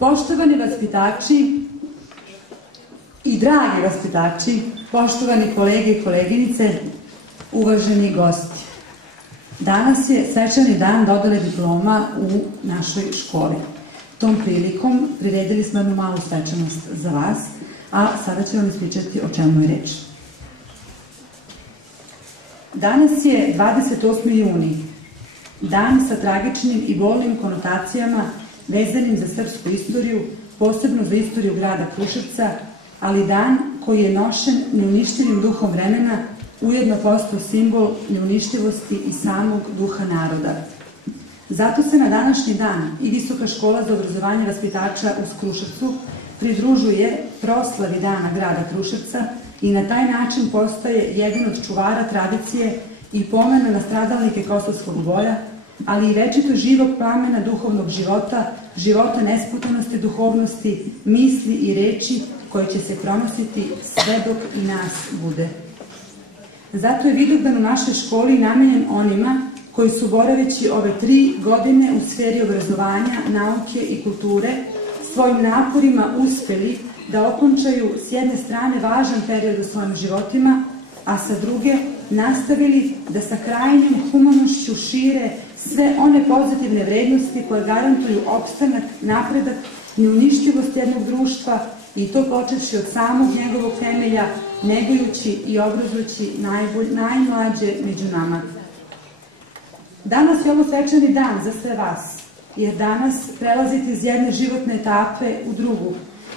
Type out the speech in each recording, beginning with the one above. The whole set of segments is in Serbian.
Poštovani vaspitači i dragi vaspitači, poštovani kolege i koleginice, uvaženi gosti. Danas je svečani dan dodele diploma u našoj školi. Tom prilikom priredili smo jednu malu svečanost za vas, a sada ću vam ispričati o čemu je reč. Danas je 28. juni, dan sa tragičnim i bolnim konotacijama vezanim za srpsku istoriju, posebno za istoriju grada Kruševca, ali dan koji je nošen neuništivim duhom vremena, ujedno postao simbol neuništivosti i samog duha naroda. Zato se na današnji dan i Visoka škola za obrazovanje vaspitača u Kruševcu pridružuje proslavi dana grada Kruševca i na taj način postaje jedan od čuvara tradicije i pomena na stradalnike Kosovskog boja, ali i večito živog plamena duhovnog života, života nesputanosti duhovnosti, misli i reči koje će se pronositi sve dok i nas bude. Zato je Vidovdan u našoj školi namenjen onima koji su boraveći ove 3 godine u sferi obrazovanja, nauke i kulture svojim naporima uspeli da okončaju s jedne strane važan period u svojim životima, a sa druge nastavili da sa krajnjom humanošću šire sve one pozitivne vrednosti koje garantuju opstanak, napredak, neuništivost jednog društva i to počevši od samog njegovog temelja, negujući i obrazujući najmlađe među nama. Danas je ovo svečani dan za sve vas, jer danas prelazite iz jedne životne etape u drugu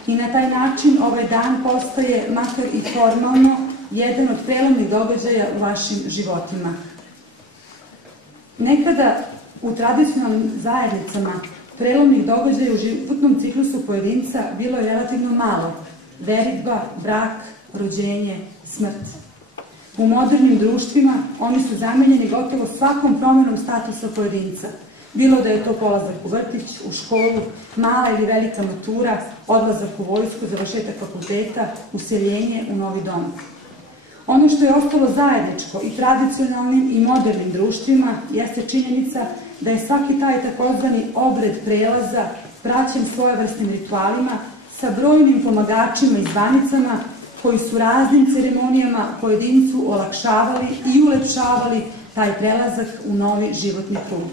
i na taj način ovaj dan postaje, makar i formalno, jedan od prelomnih događaja u vašim životima. Nekada u tradicionalnim zajednicama prelomnih događaja u životnom ciklusu pojedinca bilo je relativno malo. Veritba, brak, rođenje, smrt. U modernim društvima oni su zamenjeni gotovo svakom promenom statusa pojedinca. Bilo da je to polazak u vrtić, u školu, mala ili velika matura, odlazak u vojsku, završetak fakulteta, useljenje u novi dom. Ono što je ostalo zajedničko i tradicionalnim i modernim društvima jeste činjenica da je svaki taj takozvani obred prelaza praćen svojevrsnim ritualima sa brojnim pomagačima i zvanicama koji su raznim ceremonijama pojedincu olakšavali i ulepšavali taj prelazak u novi životni krug.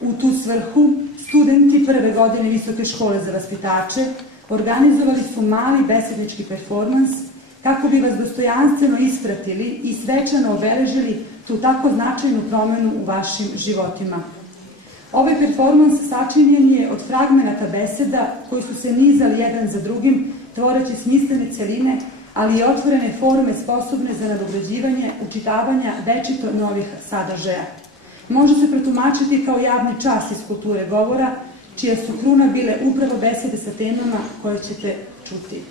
U tu svrhu studenti prve godine Visoke škole za vaspitače organizovali su mali besednički performans kako bi vas dostojanstveno ispratili i svečano obeležili tu tako značajnu promenu u vašim životima. Ovaj performans sačinjen je od fragmenata beseda koji su se nizali jedan za drugim, tvoreći smislene celine, ali i otvorene forme sposobne za nadograđivanje, učitavanja večito novih sadržaja. Može se protumačiti kao javni čas iz kulture govora, čija su kruna bile upravo besede sa temama koje ćete čuti.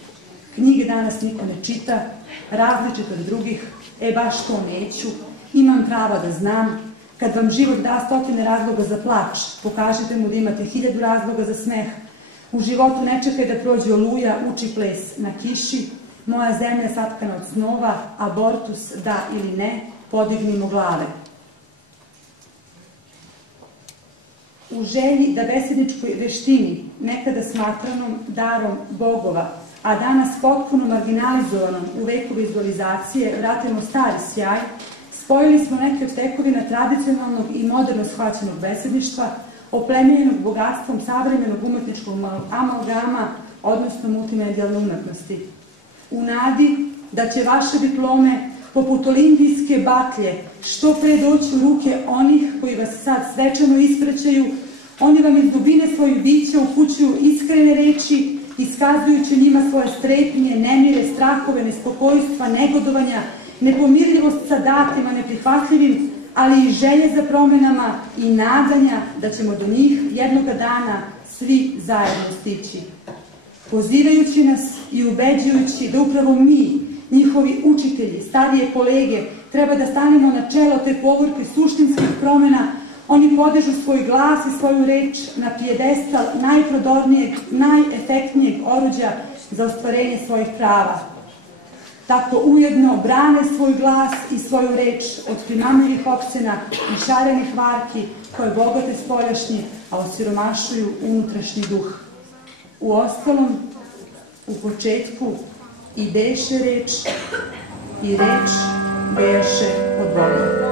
Knjige danas niko ne čita, različito od drugih, baš to neću, imam prava da znam, kad vam život da 100 razloga za plač, pokažite mu da imate 1000 razloga za smeh, u životu ne čekaj da prođe oluja, uči ples na kiši, moja zemlja satkana od snova, abortus da ili ne, podignimo glave. U želji da besedničkoj veštini, nekada smatranom darom bogova, a danas potpuno marginalizovanom u veku vizualizacije, vratimo stari sjaj, spojili smo neke od tekovina tradicionalnog i moderno shvaćenog besedništva, oplemenjenog bogatstvom savremenog umetničkog amalgama, odnosno multimedijalne umetnosti. U nadi da će vaše diplome, poput olimpijske baklje, što pre doći u ruke onih koji vas sad svečano ispraćaju, oni vam iz dubine svojih bića upućuju iskrene reči, iskazujući njima svoje strepnje, nemire, strahove, nespokojstva, negodovanja, nepomirljivost sa datima, neprihvatljivim, ali i želje za promenama i nadanja da ćemo do njih jednoga dana svi zajedno stići. Pozivajući nas i ubeđujući da upravo mi, njihovi učitelji, starije kolege, treba da stanemo na čelo te povorke suštinskih promena, oni podižu svoj glas i svoju reč na pijedestal najprodornijeg, najefektnijeg oruđa za ostvarenje svojih prava. Tako ujedno brane svoj glas i svoju reč od primamljivih opsena i šarenih varki koje bogate spoljašnje, a osiromašuju unutrašnji duh. U ostalom, u početku i beše reč, i reč beše od Boga.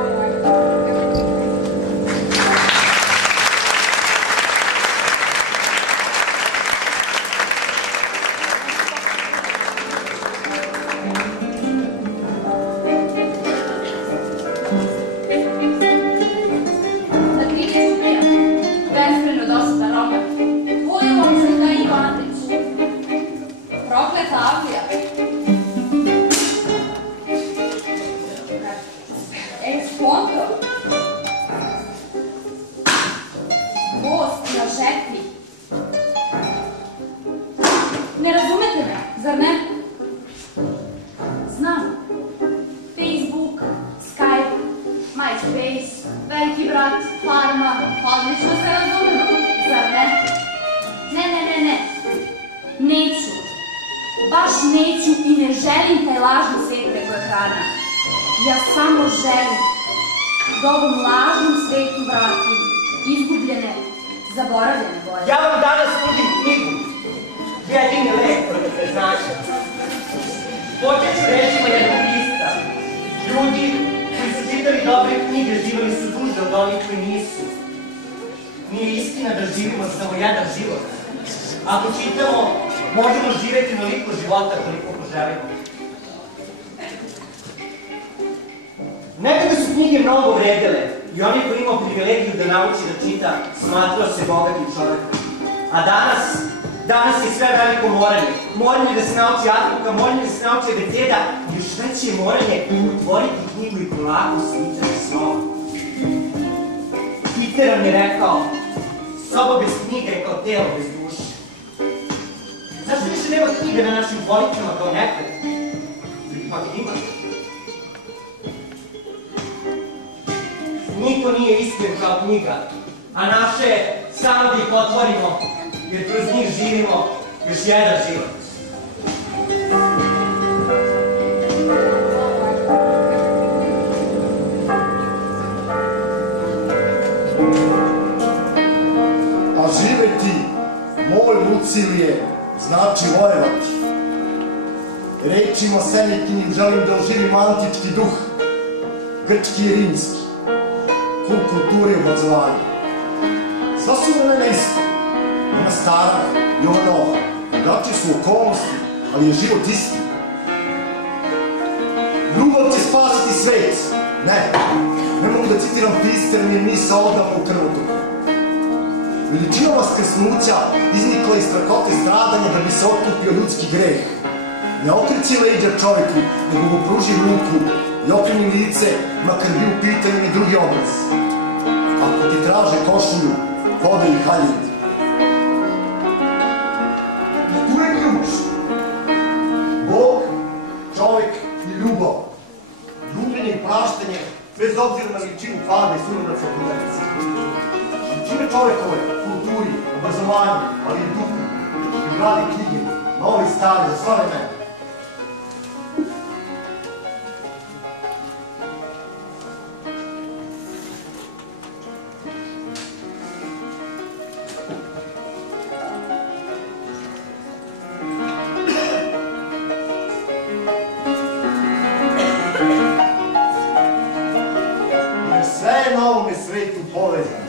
Ne razumete me, zar ne? Znam. Facebook, Skype, MySpace, Veliki brat, Farma, odlično se razumemo, zar ne? Ne. Neću. Baš neću i ne želim taj lažni svet preko ekrana. Ja samo želim da ovom lažnom svetu vratim izgubljene, zaboravljene boje. Ja vam danas nudim knjigu. Jedini lek protiv neznanja. Počet ću rečima jednog pisca. Ljudi koji su čitali dobre knjige živeli su duže od onih koji nisu. Nije istina da živimo samo jedan život. Ako čitamo, možemo živeti onoliko života koliko poželimo. Nekada su knjige mnogo vredele i oni koji imao privilegiju da nauči da čita, smatrao se bogatim čovekom. A danas je sve veliko moranje. Moranje da se nauči azbuka, moranje da se nauči abeceda i još veće je moranje otvoriti knjigu i polako sličati slovo. Hitler nam je rekao, soba bez knjiga je kao telo bez duše. Zašto više nema knjiga na našim policama kao nekad? Ipak ima. Niko nije iskren kao knjiga, a naše je samo da ih otvorimo, jer kroz njih živimo još jedan život. A živeti, moj Lucilije, znači vojevati. Rečima Senetinim želim da oživim antički duh, grčki i rimski, kult kulture i obrazovanja. Sva su vremena isto, ona stara i ova nova, drugačije su okolnosti, ali je život isti. Ljubav će spasiti svet. Ne mogu da citiram pisca, jer mi je misao odavno u krvotoku. Veličina vaskrsnuća iznikla iz strahote stradanja da bi se otkupio ljudski greh. Ne okreći leđa čoveku, nego mu pruži ruku i okreni lice, makar bi u pitanju i drugi obraz. Ako ti traže košulju, hodaj i haljeti. I tu je ključ. Bog, čovek i ljubav. Ljubljenje i praštanje, bez obzira na ličinu pada i sunobraca podelice. Ličine čovekove, kulturi, obrazovanju, ali i duhu, i grade knjige, nove i stare, za sva vremena. Sve je na ovome svetu povezano.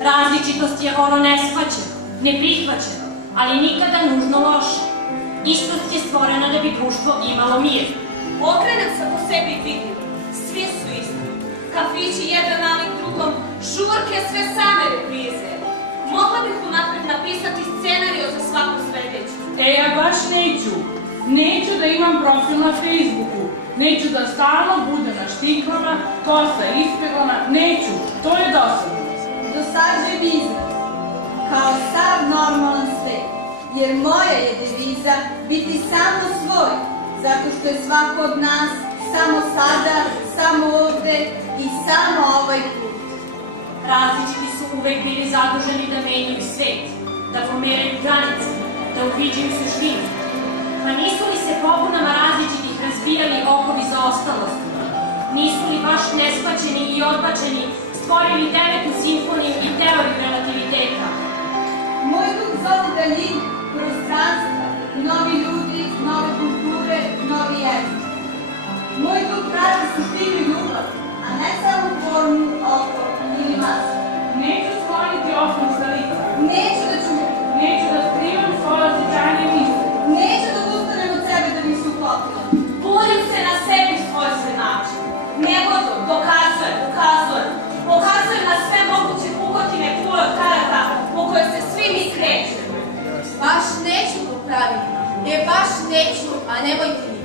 Različitost je ono neshvaćeno, neprihvaćeno, ali nikada nužno loše. Istost je stvorena da bi društvo imalo mir. Okrenem se po sebi i vidim, svi su isti. Kafići jedan nalik drugom, žurke sve same reprize. Mogla bih unapred napisati scenariju za svaku sledeću. Ja baš neću. Neću da imam profil na Facebooku. Neću da stalno budem na štiklama, kosa ispeglana. Neću. To je dosadno. Dosađuje biznis. Kao sav normalan svet. Jer moja je deviza biti samo svoj. Zato što je svako od nas samo sada, samo ovde i samo ovaj put. Različiti su uvek bili zaduženi da menjaju svet, da pomeraju granice, da uviđaju suštinu. Pa nisu li se pobunama različitih razbijali okovi zaostalosti? Nisu li baš neshvaćeni i odbačeni stvorili 9. simfoniju i teoriju relativiteta? Moj put zove daljinu, prostranstva, novi ljudi, nove kulture, novi jezik. Moj put traži suštinu i ljubav, a ne samo formu, oko ili masu. Neću skloniti okno sa lica. Neću da čutim. Neću da skrivam svoje osjećanje i misli. Neću da ustanem od sebe da mi se uklopila. Budim se na sebi svoj se način. Negodom, pokazujem na sve moguće pukotine kule od karata po kojoj se svi mi krećemo. Baš neću popraviti. Baš neću, a nemojte mi.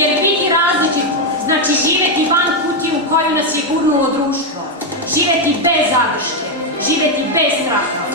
Jer biti različit znači živeti van kutije u koju nas je gurnulo društvo. Živeti bez zadrške, živeti bez straha.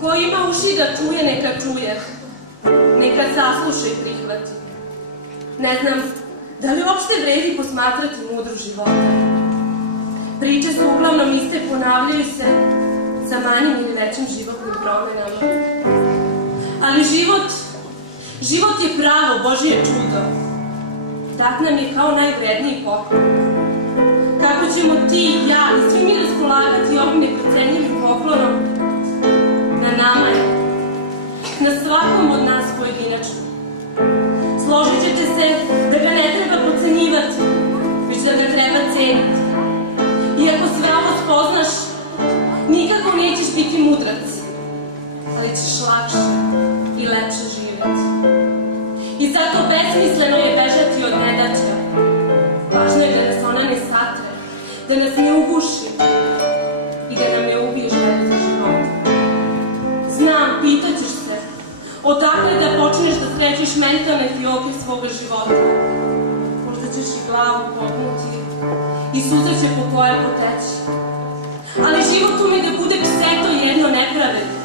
Ko ima uši da čuje, neka čuje. Neka sasluša i prihvati. Ne znam, da li uopšte vredi posmatrati mudru života. Priče su uglavnom iste, ponavljaju se sa manjim ili većim životnim promenama. Ali život je pravo Božije čudo. Tak nam je kao najvredniji poklon. Kako ćemo ti, ja i svi mi raspolagati ovim neprocenjivim poklonom, na nama je, na svakom od nas pojedinačno. Složit ćete se da ga ne treba procenjivati, već da ga treba ceniti. I ako sve ovo spoznaš, nikako nećeš biti mudrac, ali ćeš lakše i lepše živjeti. I zato besmisleno je bežati od nedaća. Važno je da nas ona ne satre, da nas ne uguši i da nam ne ubije želju za život. Znam, pitaćeš se, odakle da počneš da srećeš mentalne fioke svoga života. Možda ćeš i glavu pognuti i suza će po koje poteći. Ali život ume da bude pseto jedno nepravedno.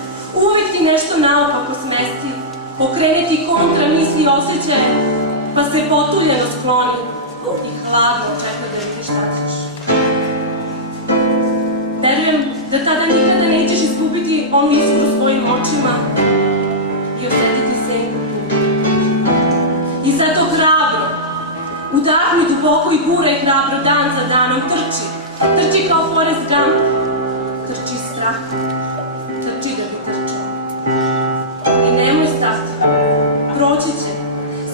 Uvijek ti nešto naopako smesti, okreniti kontra misli i osjećaje, pa se potuljeno skloni i hladno čeka da vidiš šta ćeš. Verujem da tada nikada nećeš izgubiti onu iskru svojim očima i osjetiti senku tu. I zato pokoj gura i hrabro dan za danom trči. Trči kao Forrest Gump. Trči strah. Trči da bi trčao. I nemoj stati. Proći će.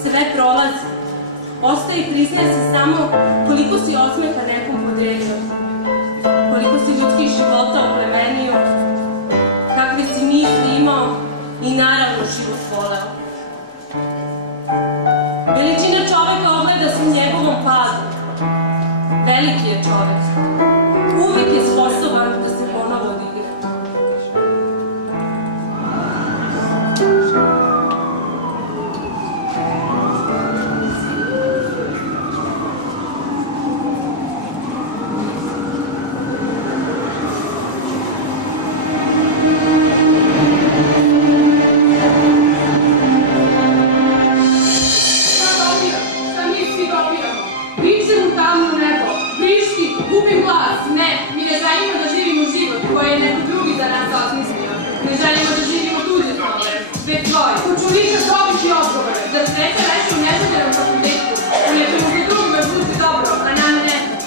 Sve prolazi. Ostaje i priznaje se samo koliko si osmeha nekom podredio. Koliko si ljudskih života oplemenio. Kakve si misli imao i naravno život voleo. Veličina čoveka ogleda se u njegovom padu. Veliki je čovek. Uvek je sposoban da se ponovo odigra.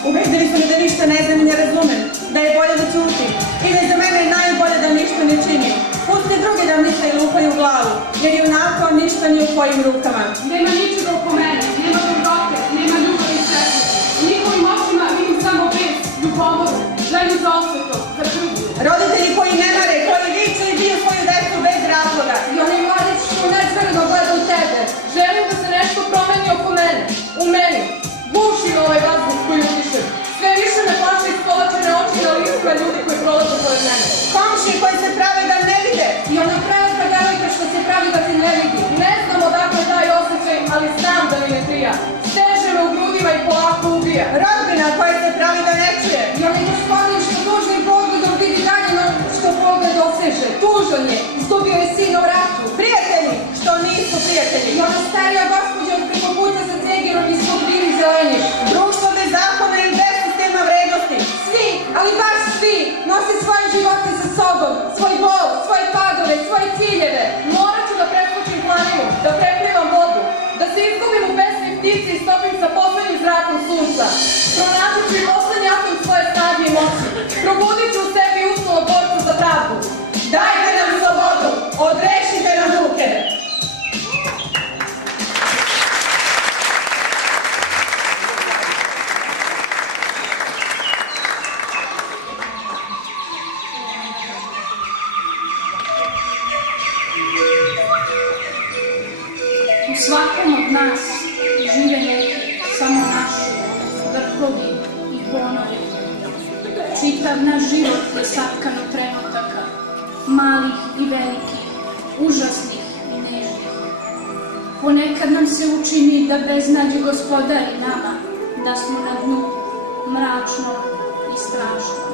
Ubedili su mi da ništa ne znam i ne razumem, da je bolje da ćutim i da je za mene najbolje da ništa ne činim. Pusti drugi da misle i lupaju u glavu, jer je onako ništa ni u tvojim rukama. Nema ničega oko mene, nema dobrote, nema ljubavi i sretnosti. U njihovim očima vidim samo bes, ljubomoru, želju za osvetom, za krvlju. Roditelji koji ne mare, koji viču i biju svoju decu bez razloga. I onaj mladić što nezverno gleda u tebe. Želim da se nešto promeni oko mene, u meni. Buši me ovaj vazduh koji udišem. Sve više me plaše ispolačene oči na licima ljudi koji prolaze pored mene. Komši koji se prave da ne vide. I ona prelazna devojka što se pravi da ti ne vidi. Ne znam odakle taj osjećaj, ali znam da mi ne prija. Steže me u grudima i polako ubija. Rodbina koja se pravi da ne čuje. I onaj gospodin što tužnim pogledom vidi dalje no što pogled doseže. Tužan je, izgubio je sina u ratu. Prijatelji što nisu prijatelji. I ona starija gospođa od preko puta sa cegirom i svog bili zeleniš. Društvo bez zakona i bez sistema vrednosti. Svi, ali baš svi, nose svoje živote sa sobom, svoj bol, svoje padove, svoje ciljeve. Morat ću da preskočim planinu, da preplivam vodu, da se izgubim u pesmi ptici i stopim sa poslednjim zrakom sunca. Pronaću ću i poslednji atom svoje snage i moći. Probudit ću u sebi usnula borca za pravdu. Dajte nam slobodu, odrešite nam ruke. U svakom od nas žive neki, samo naši, vrhovi i ponovi. Čitav naš život je satkan od trenutaka, malih i velikih, užasnih i nežnih. Ponekad nam se učini da beznađe gospodari nama, da smo na dnu, mračno i strašno.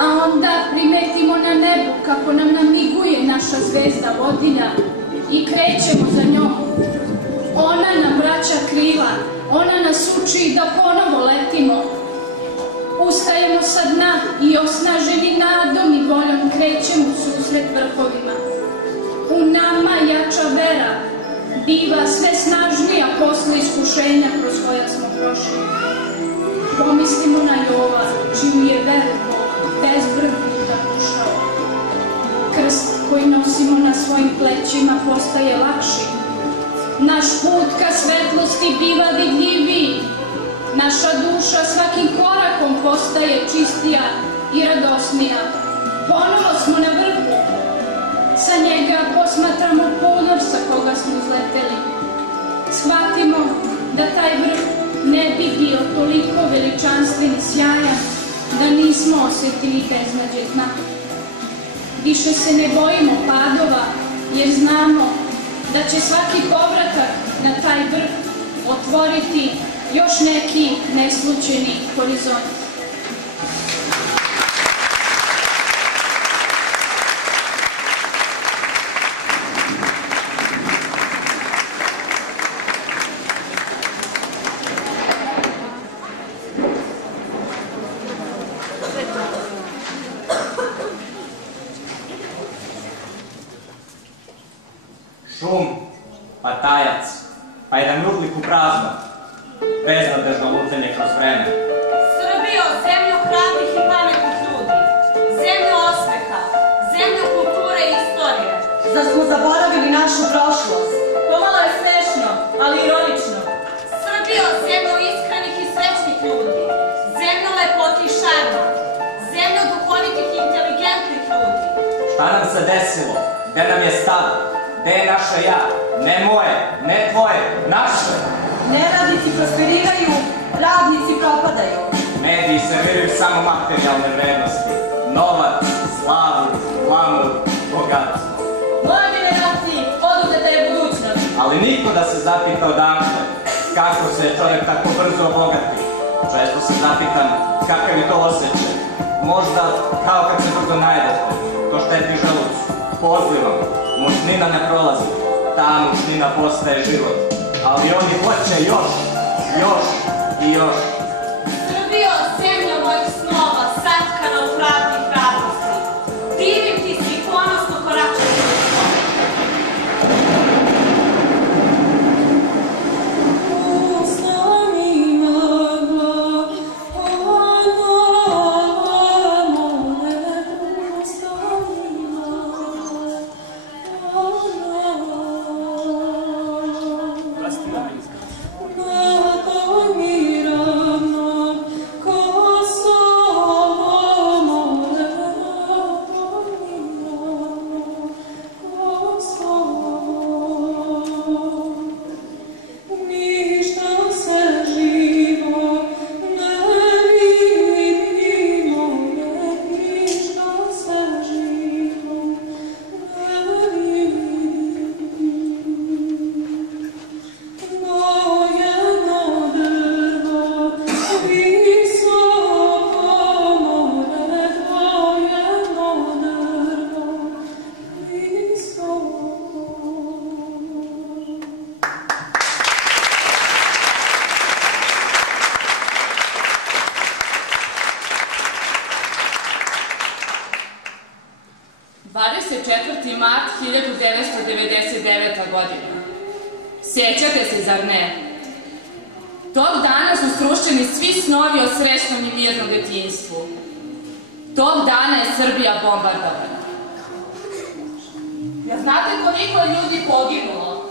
A onda primetimo na nebu kako nam namiguje naša zvezda vodilja i krećemo za njom. Ona nam vraća krila, ona nas uči da ponovo letimo. Ustajemo sa dna i osnaženi nadom i voljom krećemo u susret vrhovima. U nama jača vera, biva sve snažnija posle iskušenja kroz koja smo prošli. Pomislimo na Jova, čiju je veru Bog bezbrvnika pušao. Krst koji nosimo na svojim plećima postaje lakši. Naš put ka svetlosti biva vidljiviji. Naša duša svakim korakom postaje čistija i radosnija. Ponovo smo na vrhu. Sa njega posmatramo ponor sa koga smo uzleteli. Shvatimo da taj vrh ne bi bio toliko veličanstven i sjajan da nismo osjetili beznađe dna. Više se ne bojimo padova jer znamo da će svaki povratak na taj vrh otvoriti još neki neslučajni horizont. Šum, pa tajac, pa jedan urlik u prazno. beznadežno lutanje kroz vreme. Srbijo, zemlju hrabrih i pametnih ljudi, zemlju osmeha, zemlju kulture i istorije. Zar smo zaboravili našu prošlost? Pomalo je smešno, ali ironično. Srbijo, zemlju iskrenih i srećnih ljudi, zemlju lepote i šarma, zemlju duhovitih i inteligentnih ljudi. Šta nam se desilo? Gde nam je stav? Gde je naše ja? Ne moje, ne tvoje, naše. Neradnici prosperiraju, radnici propadaju. Mediji serviraju samo materijalne vrednosti. Novac, slavu, glamur, bogatstvo. Moje generaciji oduzeta je budućnost. Ali niko da se zapita odakle, kako se čovjek tako brzo obogati. Često se zapitam kakav je to osjećaj. Možda kao kad se brzo najedete, to šteti želucu. Pozivam, mučnina ne prolazi, ta mučnina postaje život. Ali oni hoće još i još. Srbijo, zemlja mojih snova, satkana u pravdi i hrabrosti. Divim ti si ponosno koračati u tome. Sjećate se, zar ne? Tog dana su srušeni svi snovi o srećnom i mirnom detinjstvu. Tog dana je Srbija bombardovana. Ja znate koliko je ljudi poginulo?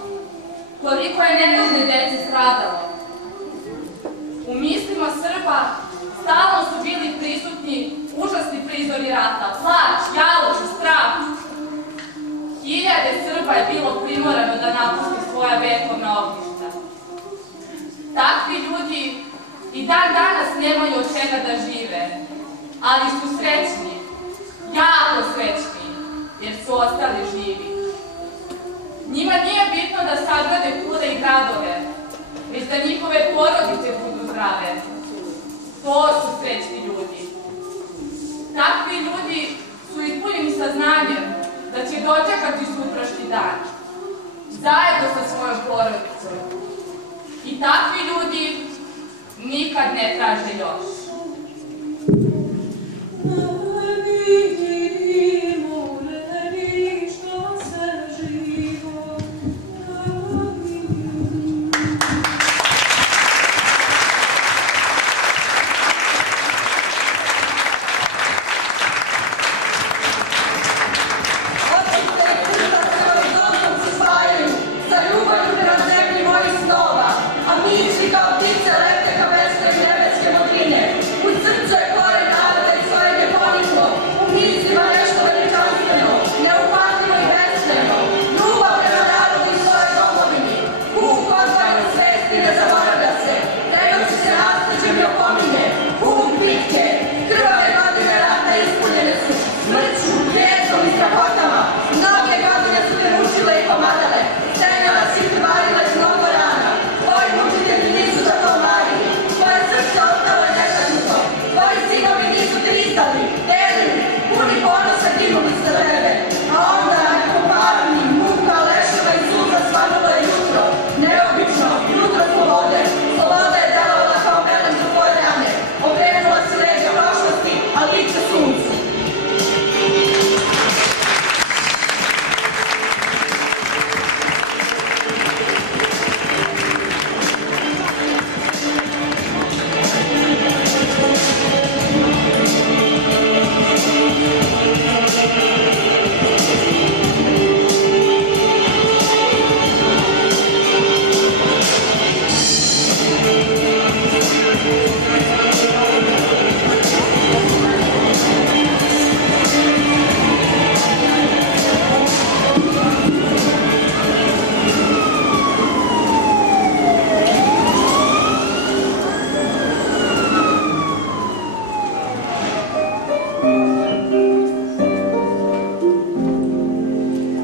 Koliko je nedužne dece stradalo? U mislima Srba stalno su bili prisutni užasni prizori rata, plač, jaloč i strah. Hiljade Srba je bilo primorano da napusti svoja vekovna ognjišta. Takvi ljudi i dan danas nemaju od čega da žive, ali su srećni, jako srećni, jer su ostali živi. Njima nije bitno da sagrade kuće i gradove, već da njihove porodice budu zdrave. To su srećni ljudi. Takvi ljudi su ispunjeni saznanjem da će dočekati sutrašnji dan, zajedno sa svojom porodicom. I takvi ljudi nikad ne traže još. Kao ptice lete ka bezkraj nebeske modrine.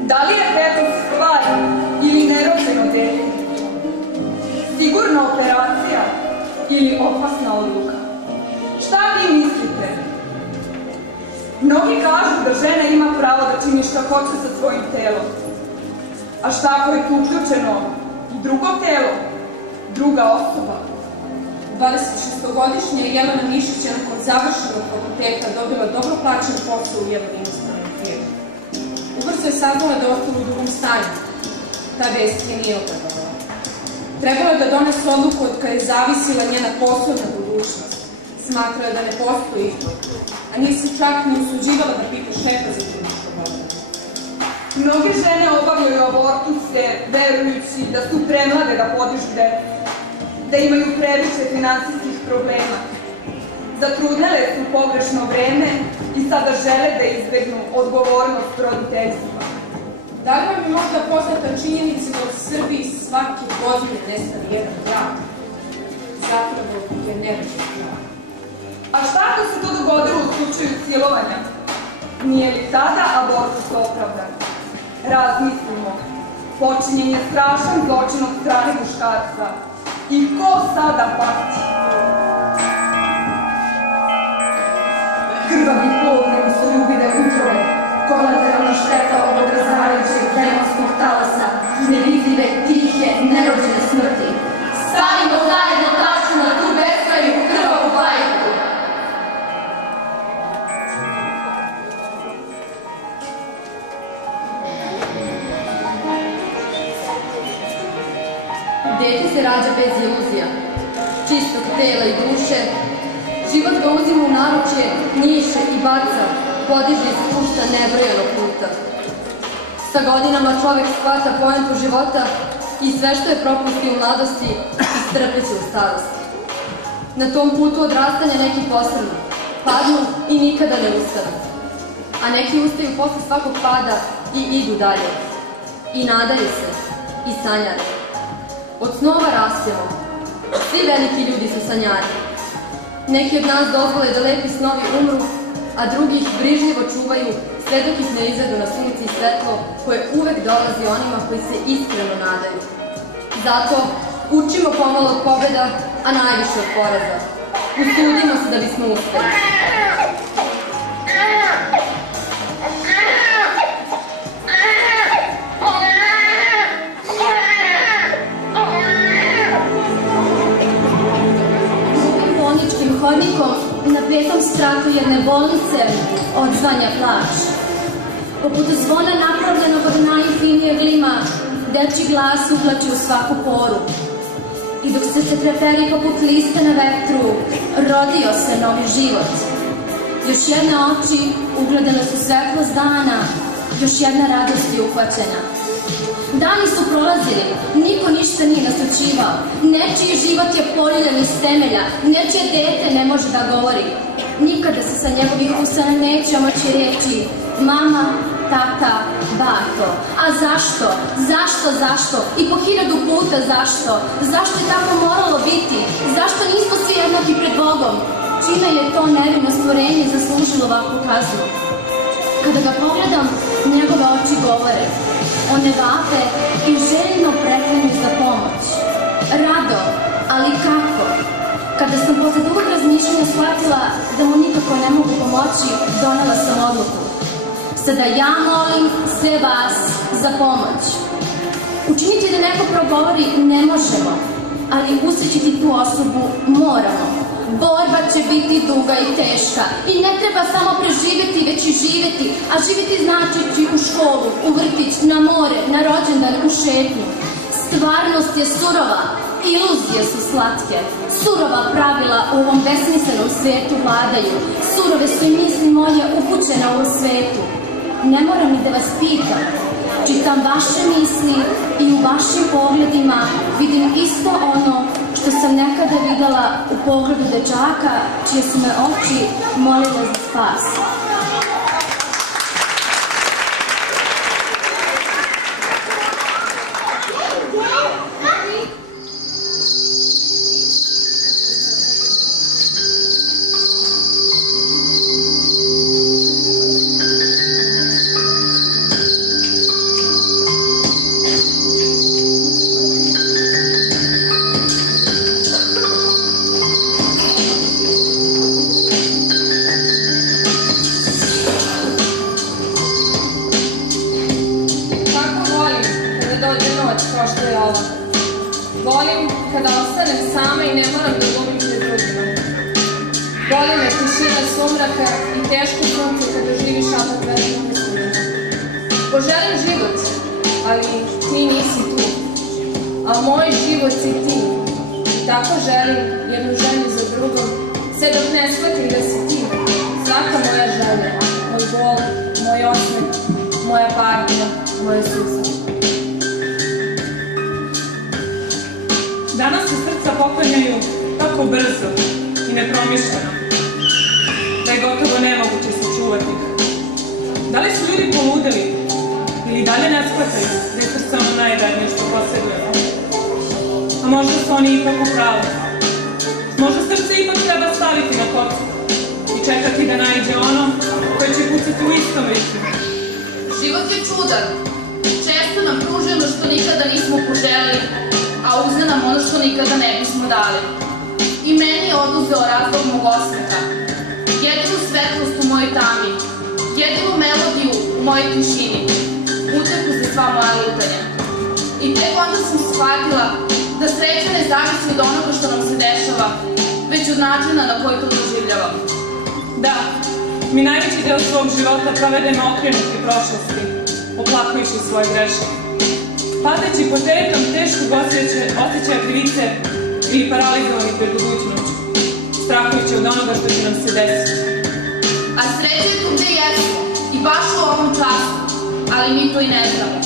Da li je fetus stvar ili nerođeno dete? Sigurna operacija ili opasna odluka? Šta vi mislite? Mnogi kažu da žena ima pravo da čini šta hoće sa svojim telom. A šta ako je tu uključeno drugo telo, druga osoba? 26-godišnja Jelena Mišić je nakon završenog fakulteta dobila dobro plaćen posao u jednoj inostranom firmi. Ubrzo je saznala da je ostala u drugom stanju. Ta vest je nije obradovala. Trebalo je da donese odluku od kada je zavisila njena poslovna budućnost. Smatrala je da ne postoji izbor, a nije se čak ni usuđivala da pita šefa za trudničko bolovanje. Mnoge žene obavljaju abortuse verujući da su premlade da podižu decu, da imaju previše finansijskih problema. Zatrudnele su pogrešno vreme i sada žele da izbegnu odgovornost roditeljstva. Da li vam je možda poznata činjenica da u Srbiji svake godine nestane jedan grad? Zapravo je nerođen grad. A šta ako se to dogodilo u slučaju silovanja? Nije li tada abortus opravdan? Razmislimo. Počinjen je strašan zločin od strane muškarca. I ko sada pati? Krvavi plod nego su ljubile utrove, kolateralna šteta ovog razarajućeg demonskog talasa, nevidljive, tihe, nerođene smrti. Stavimo zajedno tačku na tu beskrajnu krvavu bajku. Dete se rađa bez iluzija, čistog tela i duše. Život ga uzima u naručje, njiše i baca, podiže i spušta nebrojeno puta. Sa godinama čovek shvata poentu života i sve što je propustio u mladosti istrpeće u starosti. Na tom putu odrastanja neki posrnu, padnu i nikada ne ustanu. A neki ustaju posle svakog pada i idu dalje. I nadaju se, i sanjaju. Od snova rastemo. Svi veliki ljudi su sanjari. Neki od nas dozvole da lepi snovi umru, a drugi ih brižljivo čuvaju sve dok ih ne izvedu na sunce i svetlo koje uvek dolazi onima koji se iskreno nadaju. Zato učimo pomalo od pobeda, a najviše od poraza. Usudimo se da bismo uspeli. Hodnikom na 5. spratu jedne bolnice odzvanja plač. Poput zvona napravljenog od najfinijeg lima, dečji glas uplače u svaku poru. I dok se treperi poput liste na vetru, rodio se novi život. Još jedne oči ugledane su svetlost dana, još jedna radost je uhvaćena. Dani su prolazili, niko ništa nije naslućivao. Nečiji život je poriljan iz temelja, nečije dete ne može da govori. Nikada se sa njegovih usana neće moći reći mama, tata, bato. A zašto? Zašto? I po 1000 puta zašto? Zašto je tako moralo biti? Zašto nismo svi jednaki pred Bogom? Čime je to nevino stvorenje zaslužilo ovakvu kaznu? Kada ga pogledam, njegove oči govore. One vape i željno preklinju za pomoć. Rado, ali kako? Kada sam posle dugog razmišljanja shvatila da mu nikako ne mogu pomoći, donela sam odluku. Sada ja molim sve vas za pomoć. Učiniti da neko progovori ne možemo, ali usrećiti tu osobu moramo. Borba će biti duga i teška i ne treba samo preživeti, već i živeti, a živeti znači ići u školu, u vrtić, na more, na rođendan, u šetnju. Stvarnost je surova, iluzije su slatke, surova pravila u ovom besmislenom svetu vladaju, surove su i misli moje upućene u ovom svetu. Ne moram ni da vas pitam, čitam vaše misli i u vašim pogledima vidim isto ono što sam nekada videla u pogledu dečaka čije su me oči molile za spas. noć kao što je ova. Volim kada ostanem sama i ne moram da glumim pred drugima. Volim me tišina sumraka i teško sunce kada živi šatak večnog mislima. Poželim život, ali ti nisi tu. A moj život si ti. I tako želim jednu želju za drugom, sve dok ne shvatim da si ti. Svaka moja želja, moj bol, moj osmeh, moja patnja, moje suza. Danas se srca poklanjaju tako brzo i nepromišljeno, da je gotovo nemoguće sačuvati ih. Da li su ljudi poludeli ili dalje ne shvataju da je srce ono najvrednije što posjedujemo? A možda su oni ipak u pravu. Možda srce ipak treba staviti na kocku i čekati da naiđe ono koje će pucati u istom ritmu. Život je čudan. Često nam pruže ono što nikada nismo poželeli, a uzme nam ono što nikada ne bismo dali. I meni je oduzeo razlog mog osmeha. Jedinu svetlost u mojoj tami, jedinu melodiju u mojoj tišini, uteku za sva moja lutanja. I tek onda sam shvatila da sreća ne zavisi od onoga što nam se dešava, već od načina na koji to doživljavam. Da, mi najveći deo svog života provedemo okrenuti prošlosti, oplakujući svoje greške. Padajući pod teretom teškog osjećaja krivice ili paralizovani pred budućnošću, strahujući od onoga što će nam se desiti. A sreća je tu gde jesmo, i baš u ovom času, ali mi to i ne znamo,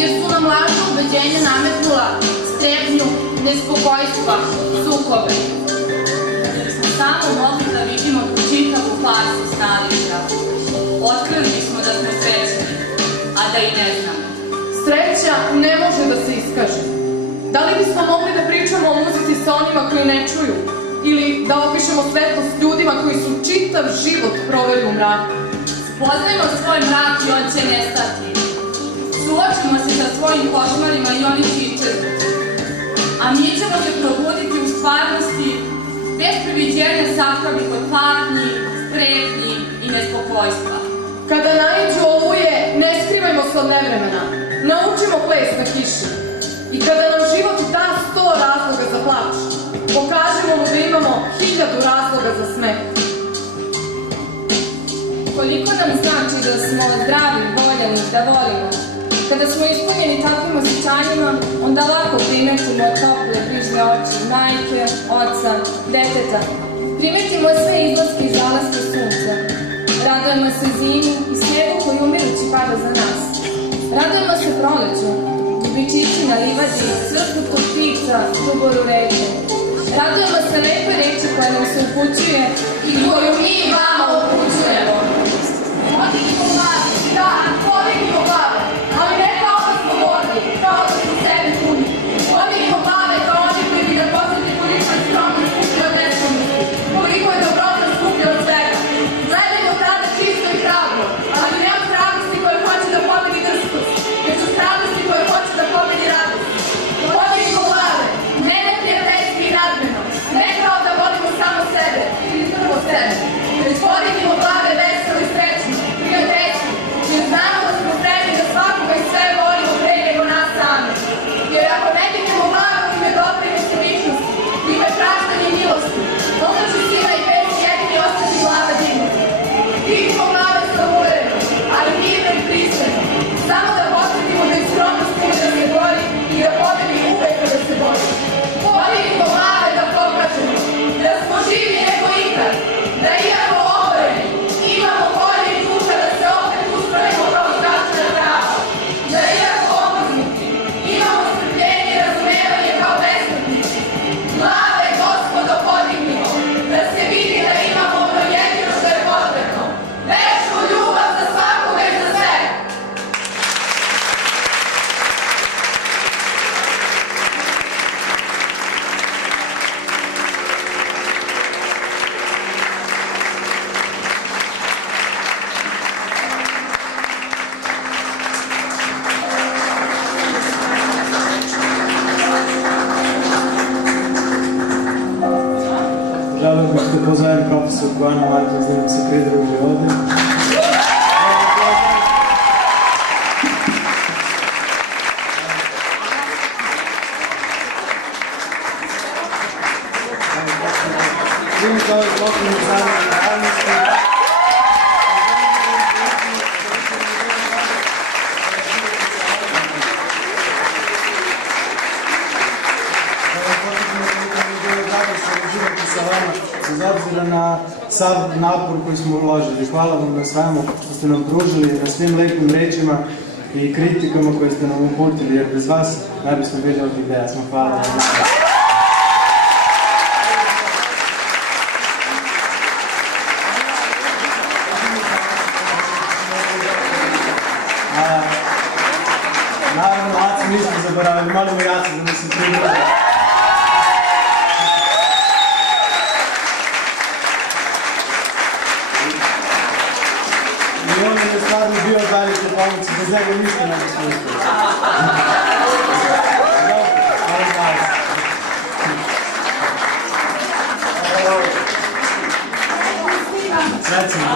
jer su nam lažna ubeđenja nametnula strepnju, nespokojstva, sukobe. Jer smo samo mogli da vidimo tu čitavu farsu snadića. Otkrili smo da smo srećni, a da i ne znamo. Sreća ne može da se iskaže. Da li bismo mogli da pričamo o muzici sa onima koji ne čuju? Ili da opišemo svetlost ljudima koji su čitav život proveli u mraku? Spoznajmo svoj mrak i on će nestati. Suočimo se sa svojim košmarima i oni će iščeznuti. A mi ćemo se probuditi u stvarnosti bez priviđenja satkavih od patnji, strepnji i nespokojstva. Kada naiđu oluje, ne skrivajmo se od nevremena. Naučimo ples na kiši. I kada nam život da 100 razloga za plač, pokažemo mu da imamo 1000 razloga za smeh. Koliko nam znači da smo zdravi, voljeni, da volimo. Kada smo ispunjeni takvim osjećanjima, onda lako primetimo tople, brižne oči, majke, oca, deteta. Primetimo sve izlaske i zalaske sunca. Radujemo se zimi i snegu koji umirući pada za nas. Radujemo se proleću, ljubičići na livadi, crkutu ptica, žuboru reke. Radujemo se lepe reči koja nam se upućuje i koju mi vama upućujemo. Podignimo glave, da, podignimo glave, ali ne kao da smo gordi, kao da smo sebe puni. Podignimo glave kao oni koji bi da posjeti koliko je skromno skuplja od neskromnosti, koliko je dobrota skuplja od svega. Gledajmo tada čisto i hrabro, ali ne od hrabrosti koja hoće da pobedi drskost, već od hrabrosti koja hoće da pobedi radost. Podignimo glave, ne neprijateljski i nadmeno, ne kao da volimo samo sebe ili prvo sebe, već podignimo glave veselo i srećno, prijateljski, jer znamo da smo spremni da svakoga i sve volimo pre nego nas sami. Jer ako ne dignemo glave u ime dobra i nesebičnosti, u ime praštanja i milosti, onda će sila i peć jedini ostati glava dignuti. Dignimo glave sa uvereno, ali mirno i pristojno, samo da posvetimo da i skromnost može da se bori i da pobedi uvek kada se bori. Podignimo glave da pokažemo da smo živi nego ikad, da imamo oboreni, imamo volje i duša da se opet uspravimo kao zgačena prava, da imamo omrznuti, imamo strpljenje i razumevanje kao besmrtnici. Glave, gospodo, podignimo, da se vidi da imamo ono jedino što je potrebno, večnu ljubav za svakoga i za sve. Želim bih da pozovem profesorku Anu Marković da nam se pridruži ovde. sa ovih pokrenih zajednih javnosti. Bez obzira na sav napor koji smo uložili. Hvala vam na svemu što ste nam pružili, na svim lepim rečima i kritikama koje ste nam uputili, jer bez vas ne bismo bili ovdje gde ja smo. Hvala vam. Naravno, Acu nismo zaboravili, molimo Jacu da nas se pridruži. I on je stvarno bio dalje u pomoći, bez njega ništa ne bi smo uspjeli. Srećemo.